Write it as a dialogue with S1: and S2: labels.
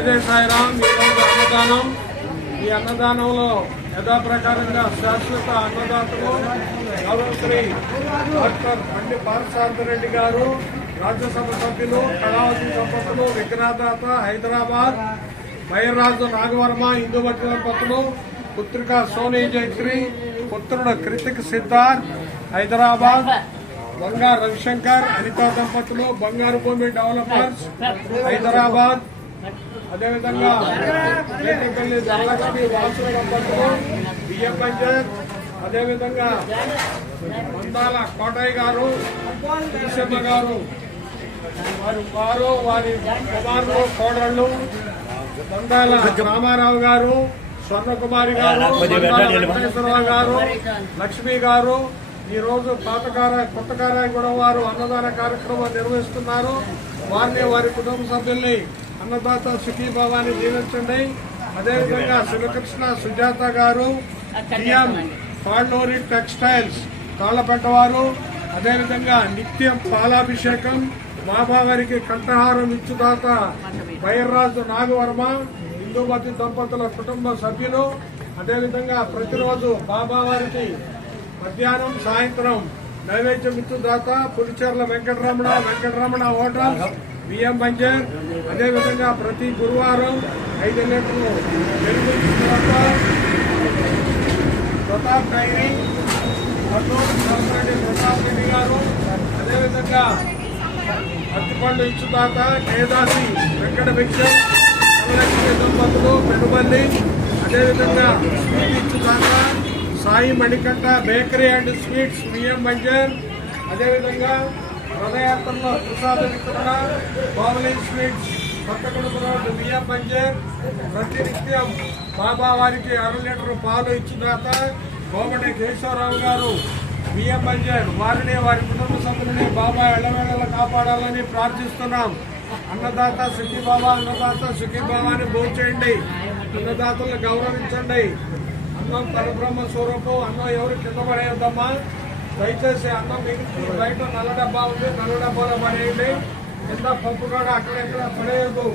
S1: జయదే జయ సాయిరామ్ ఈరోజు అన్నదానం. ఈ అన్నదానంలో యథాప్రకారంగా శాశ్వత అన్నదాతలు గౌరవశ్రీ డాక్టర్ బండి పార్థసారథి గారు రాజ్యసభ సభ్యులు కళావతి సంపత్తులు విఘ్నదాత హైదరాబాద్ బైర్రాజు నాగవర్మ ఇందువతి దంపతులు పుత్రిక సోనీ జైత్రి పుత్రుడు కృతిక్ సిద్ధార్థ్ హైదరాబాద్ బంగారు రవిశంకర్ అనితా దంపతులు బంగారు భూమి డెవలపర్స్ హైదరాబాద్ అదేవిధంగా ధనలక్ష్మి వాసుల దంపతులు బియ్యం పంచాయత్. అదేవిధంగా మందాల కోటయ్య గారు తులసమ్మ గారు. వారి వారు వారి కుమారులు కోడళ్ళు మందాల రామారావు గారు స్వర్ణకుమారి గారు వెంకటేశ్వరరావు గారు లక్ష్మి గారు ఈరోజు రోజు పాతకార కొత్తకారాయగూడెం వారు అన్నదాన కార్యక్రమం నిర్వహిస్తున్నారు. వారిని వారి కుటుంబ సభ్యుల్ని అన్నదాత సుఖీభావాన్ని జీవించండి అదేవిధంగా శివకృష్ణ సుజాత గారు టిఎం పాళ్ళూరి టెక్స్టైల్స్ తాళ్ళపేట వారు అదేవిధంగా నిత్యం పాలాభిషేకం మాబావారికి కంఠహారం ఇచ్చుదాత బైర్రాజు నాగవర్మ హిందూమతి దంపతుల కుటుంబ సభ్యులు అదేవిధంగా ప్రతిరోజు బాబావారికి మధ్యాహ్నం సాయంత్రం నైవేద్యం ఇచ్చుదాత పులిచెర్ల వెంకటరమణ వెంకటరమణ హోటల్ బియ్యం పంచర్ అదేవిధంగా ప్రతి గురువారం ఐదు లీటర్లు పెరుగు ప్రతాప్ డైరీ ప్రతాప్ రెడ్డి గారు అదేవిధంగా అత్తిపండు ఇచ్చుదాత కేదాసి వెంకట భిక్షం దంపతులు పెనుబల్లి అదేవిధంగా sweet ఇచ్చుదాత Sai Manikanta bakery and sweets బియ్యం బంజర్. అదేవిధంగా రథయాత్రలో ప్రసాద వితరణ బావలి స్వీట్స్ కొత్తగూడెం రోడ్డు బియ్యం పంచర్ ప్రతినిత్యం బాబా వారికి అర లీటర్ పాలు ఇచ్చుదాత కోమటి కేశవరావు గారు బియ్యం పంచర్ వారిని వారి కుటుంబ సభ్యులని బాబా ఎళ్ళవేళ కాపాడాలని ప్రార్థిస్తున్నాం. అన్నదాత సుఖీ బాబా అన్నదాత సుఖీ బాబాని భోజేయండి అన్నదాతలను గౌరవించండి. అన్నం పరబ్రహ్మ స్వరూపం అన్నం ఎవరు కింద పడేయద్దమ్మా. దయచేసి అన్నం మీకు బయట నల్ల డబ్బా ఉంది నల్ల డబ్బాలో పడేయండి. కింద పప్పు కూడా అక్కడ అక్కడెక్కడ పడేయద్దు.